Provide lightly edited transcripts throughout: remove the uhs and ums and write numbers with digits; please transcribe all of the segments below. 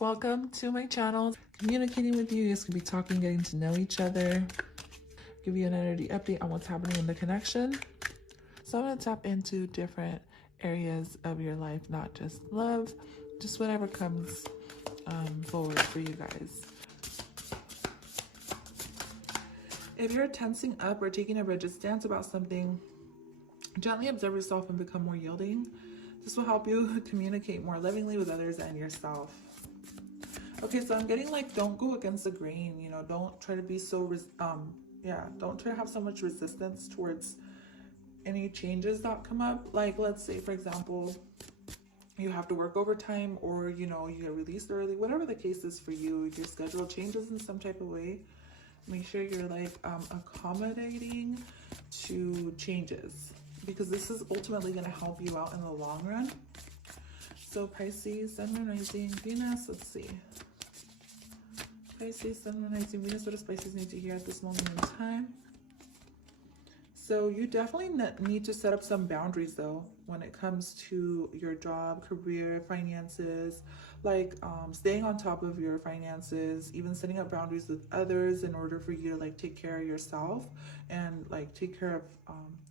Welcome to my channel. Communicating with you, you guys can be talking, getting to know each other, give you an energy update on what's happening in the connection. So I'm going to tap into different areas of your life, not just love, just whatever comes forward for you guys. If you're tensing up or taking a rigid stance about something, gently observe yourself and become more yielding. This will help you communicate more lovingly with others and yourself. Okay, so I'm getting like, don't go against the grain, you know, don't try to be so, don't try to have so much resistance towards any changes that come up. Like, let's say, for example, you have to work overtime, or, you know, you get released early, whatever the case is for you, your schedule changes in some type of way. Make sure you're like accommodating to changes, because this is ultimately going to help you out in the long run. So Pisces, Sun, Moon, Rising, Venus, let's see. Pisces, Sun, Moon, Rising, Venus, what does Pisces need to hear at this moment in time? So you definitely need to set up some boundaries though, when it comes to your job, career, finances, like staying on top of your finances, even setting up boundaries with others in order for you to like take care of yourself and like take care of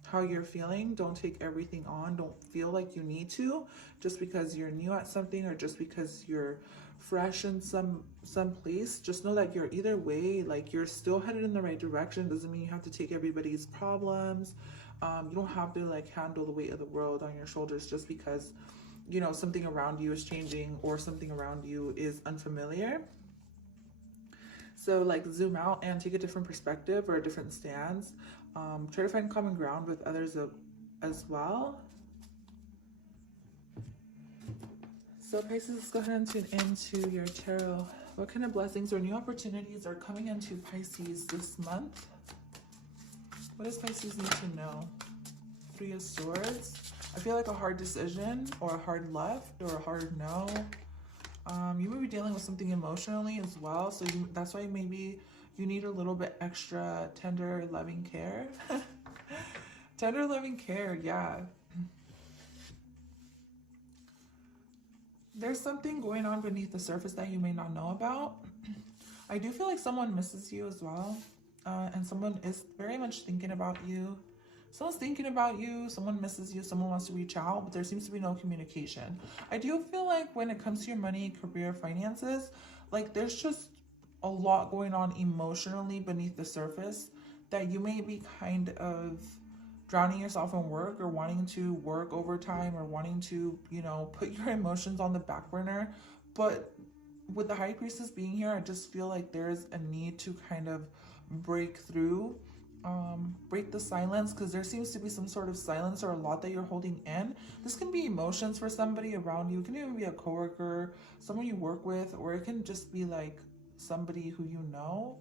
how you're feeling. Don't take everything on. Don't feel like you need to just because you're new at something or just because you're fresh in some place. Just know that you're either way, like you're still headed in the right direction. Doesn't mean you have to take everybody's problems. You don't have to like handle the weight of the world on your shoulders just because, you know, something around you is changing or something around you is unfamiliar. So like zoom out and take a different perspective or a different stance. Try to find common ground with others as well. So Pisces, let's go ahead and tune into your tarot. What kind of blessings or new opportunities are coming into Pisces this month? What does Pisces need to know? Three of Swords. I feel like a hard decision or a hard left or a hard no. You may be dealing with something emotionally as well. So that's why maybe you need a little bit extra tender, loving care. Tender, loving care, yeah. There's something going on beneath the surface that you may not know about. I do feel like someone misses you as well. And someone is very much thinking about you. Someone's thinking about you, someone misses you, someone wants to reach out, but there seems to be no communication. I do feel like when it comes to your money, career, finances, like there's just a lot going on emotionally beneath the surface that you may be kind of drowning yourself in work or wanting to work overtime or wanting to, you know, put your emotions on the back burner. But with the High Priestess being here, I just feel like there's a need to kind of break through, break the silence, because there seems to be some sort of silence or a lot that you're holding in. This can be emotions for somebody around you. It can even be a coworker, someone you work with, or it can just be like somebody who you know.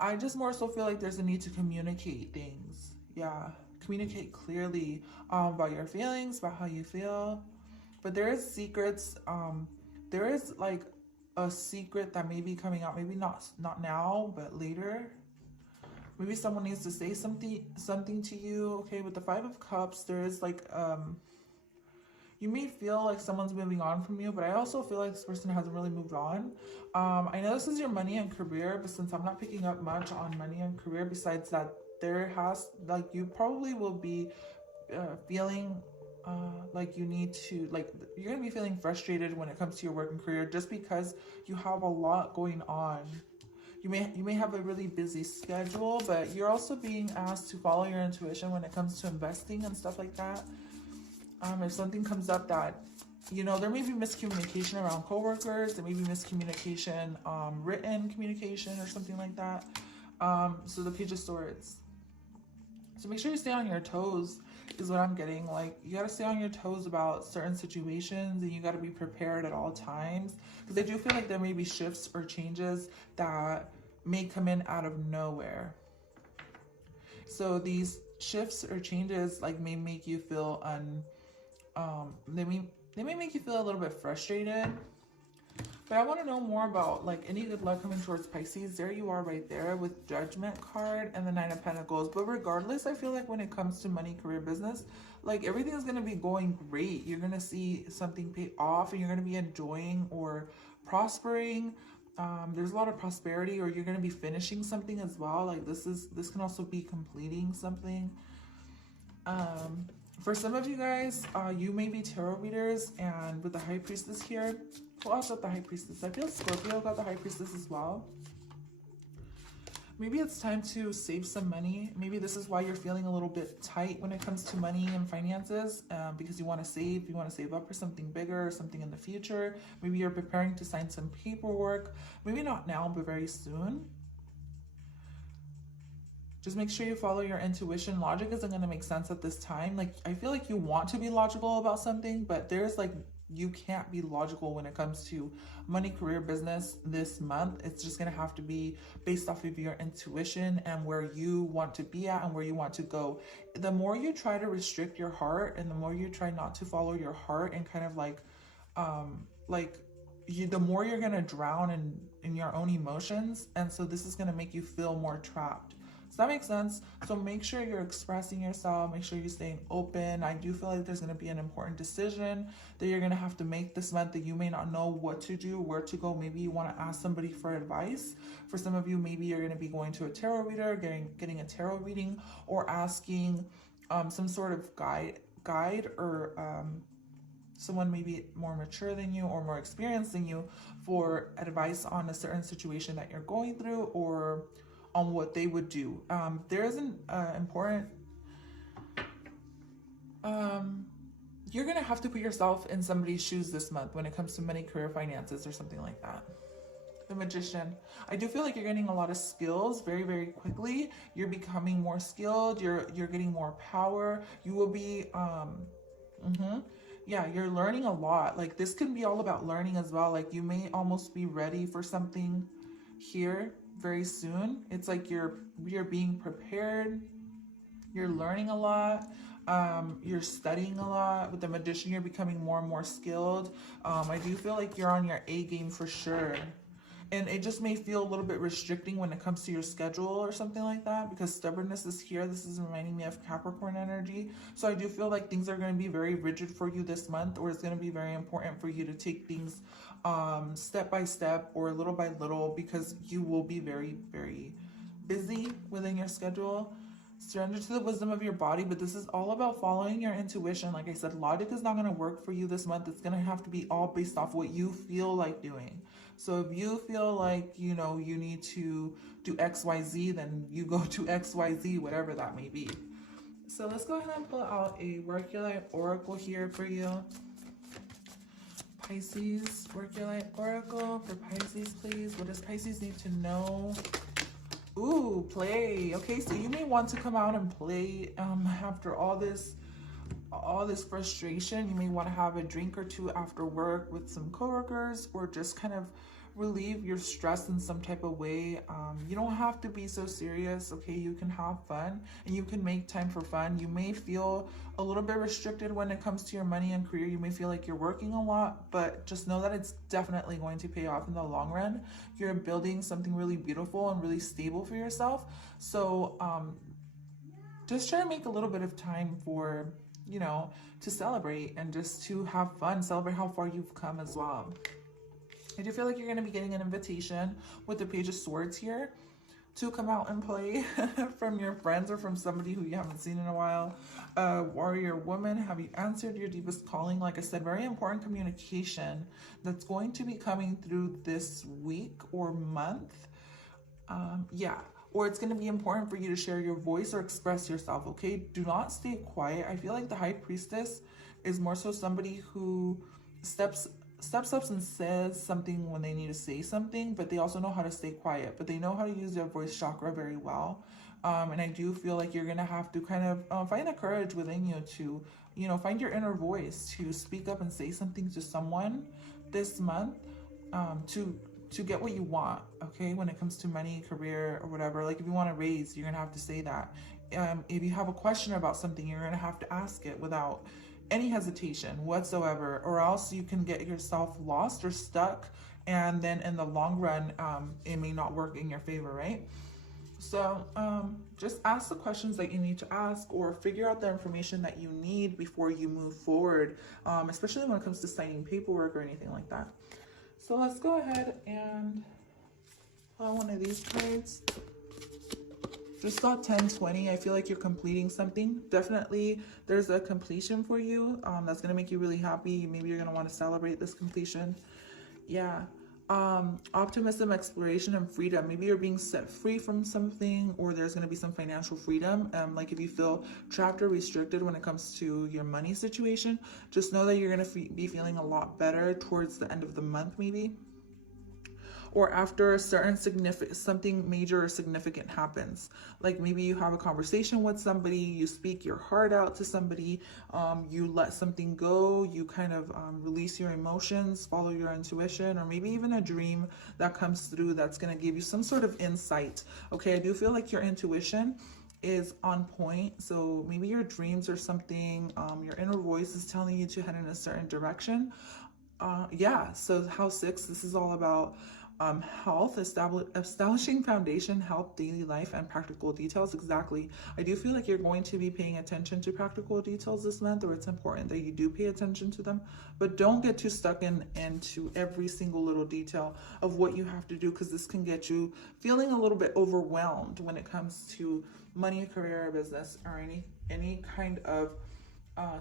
I just more so feel like there's a need to communicate things. Yeah, communicate clearly about your feelings, about how you feel. But there is secrets. There is like a secret that may be coming out, maybe not now, but later. Maybe someone needs to say something to you. Okay, with the Five of Cups, there is like you may feel like someone's moving on from you, but I also feel like this person hasn't really moved on. I know this is your money and career, but since I'm not picking up much on money and career, besides that, there has, like, you probably will be feeling like you need to, like, you're gonna be feeling frustrated when it comes to your work and career just because you have a lot going on. You may have a really busy schedule, but you're also being asked to follow your intuition when it comes to investing and stuff like that. If something comes up that, you know, there may be miscommunication around coworkers, there may be miscommunication, written communication or something like that. So the Page of Swords. So make sure you stay on your toes is what I'm getting. Like, you got to stay on your toes about certain situations, and you got to be prepared at all times, because I do feel like there may be shifts or changes that may come in out of nowhere. So these shifts or changes like may make you feel they may make you feel a little bit frustrated. But I want to know more about like any good luck coming towards Pisces. There you are right there with Judgment card and the Nine of Pentacles. But regardless, I feel like when it comes to money, career, business, like everything is going to be going great. You're going to see something pay off, and you're going to be enjoying or prospering. There's a lot of prosperity, or you're going to be finishing something as well. Like this can also be completing something. For some of you guys, you may be tarot readers, and with the High Priestess here, who else got the High Priestess? I feel Scorpio got the High Priestess as well. Maybe it's time to save some money. Maybe this is why you're feeling a little bit tight when it comes to money and finances, because you want to save up for something bigger or something in the future. Maybe you're preparing to sign some paperwork. Maybe not now, but very soon. Just make sure you follow your intuition. Logic isn't going to make sense at this time. Like, I feel like you want to be logical about something, but there's like, you can't be logical when it comes to money, career, business this month. It's just going to have to be based off of your intuition and where you want to be at and where you want to go. The more you try to restrict your heart and the more you try not to follow your heart and kind of the more you're going to drown in your own emotions. And so this is going to make you feel more trapped. Does that make sense? So make sure you're expressing yourself. Make sure you're staying open. I do feel like there's going to be an important decision that you're going to have to make this month that you may not know what to do, where to go. Maybe you want to ask somebody for advice. For some of you, maybe you're going to be going to a tarot reader, getting a tarot reading, or asking some sort of guide or someone maybe more mature than you or more experienced than you for advice on a certain situation that you're going through, or on what they would do. There is an important, you're gonna have to put yourself in somebody's shoes this month when it comes to money, career, finances, or something like that. The Magician. I do feel like you're getting a lot of skills very, very quickly. You're becoming more skilled. You're getting more power. You will be, yeah, you're learning a lot. Like this can be all about learning as well. Like you may almost be ready for something here very soon. It's like you're being prepared. You're learning a lot. You're studying a lot. With the Magician, you're becoming more and more skilled. I do feel like you're on your A game for sure. And it just may feel a little bit restricting when it comes to your schedule or something like that, because stubbornness is here. This is reminding me of Capricorn energy. So I do feel like things are going to be very rigid for you this month, or it's going to be very important for you to take things step by step or little by little, because you will be very, very busy within your schedule. Surrender to the wisdom of your body, but this is all about following your intuition. Like I said, logic is not going to work for you this month. It's going to have to be all based off what you feel like doing. So if you feel like, you know, you need to do XYZ, then you go to XYZ, whatever that may be. So let's go ahead and pull out a Work Your Life Oracle here for you. Pisces, Work Your Life Oracle for Pisces, please. What does Pisces need to know? Ooh, play. Okay, so you may want to come out and play after all this frustration. You may want to have a drink or two after work with some coworkers, or just kind of relieve your stress in some type of way. You don't have to be so serious, okay? You can have fun and you can make time for fun. You may feel a little bit restricted when it comes to your money and career. You may feel like you're working a lot, but just know that it's definitely going to pay off in the long run. You're building something really beautiful and really stable for yourself. So just try to make a little bit of time for, you know, to celebrate and just to have fun, celebrate how far you've come as well. I do feel like you're going to be getting an invitation with the Page of Swords here to come out and play from your friends or from somebody who you haven't seen in a while. Warrior Woman, have you answered your deepest calling? Like I said, very important communication that's going to be coming through this week or month. Yeah. Or it's going to be important for you to share your voice or express yourself, okay? Do not stay quiet. I feel like the High Priestess is more so somebody who steps up and says something when they need to say something, but they also know how to stay quiet, but they know how to use their voice chakra very well. And I do feel like you're going to have to kind of find the courage within you to, you know, find your inner voice to speak up and say something to someone this month, to get what you want, okay? When it comes to money, career, or whatever. Like if you want to raise, you're going to have to say that. If you have a question about something, you're going to have to ask it without any hesitation whatsoever, or else you can get yourself lost or stuck, and then in the long run, it may not work in your favor, right? So just ask the questions that you need to ask, or figure out the information that you need before you move forward, especially when it comes to signing paperwork or anything like that. So let's go ahead and pull one of these cards. Just got 10-20. I feel like you're completing something. Definitely there's a completion for you that's going to make you really happy. Maybe you're going to want to celebrate this completion. Yeah. Optimism, exploration, and freedom. Maybe you're being set free from something, or there's going to be some financial freedom. Like if you feel trapped or restricted when it comes to your money situation, just know that you're going to be feeling a lot better towards the end of the month, maybe. Or after a certain something major or significant happens. Like maybe you have a conversation with somebody, you speak your heart out to somebody, you let something go, you kind of release your emotions, follow your intuition, or maybe even a dream that comes through that's going to give you some sort of insight. Okay, I do feel like your intuition is on point. So maybe your dreams or something, your inner voice is telling you to head in a certain direction. Yeah, so house 6, this is all about health, establishing foundation, health, daily life, and practical details. Exactly. I do feel like you're going to be paying attention to practical details this month, or it's important that you do pay attention to them, but don't get too stuck into every single little detail of what you have to do, because this can get you feeling a little bit overwhelmed when it comes to money, career, business, or any kind of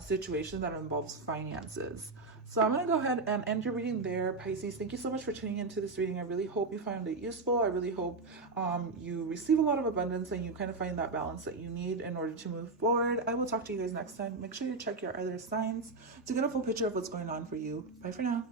situation that involves finances. So I'm going to go ahead and end your reading there, Pisces. Thank you so much for tuning into this reading. I really hope you found it useful. I really hope you receive a lot of abundance and you kind of find that balance that you need in order to move forward. I will talk to you guys next time. Make sure you check your other signs to get a full picture of what's going on for you. Bye for now.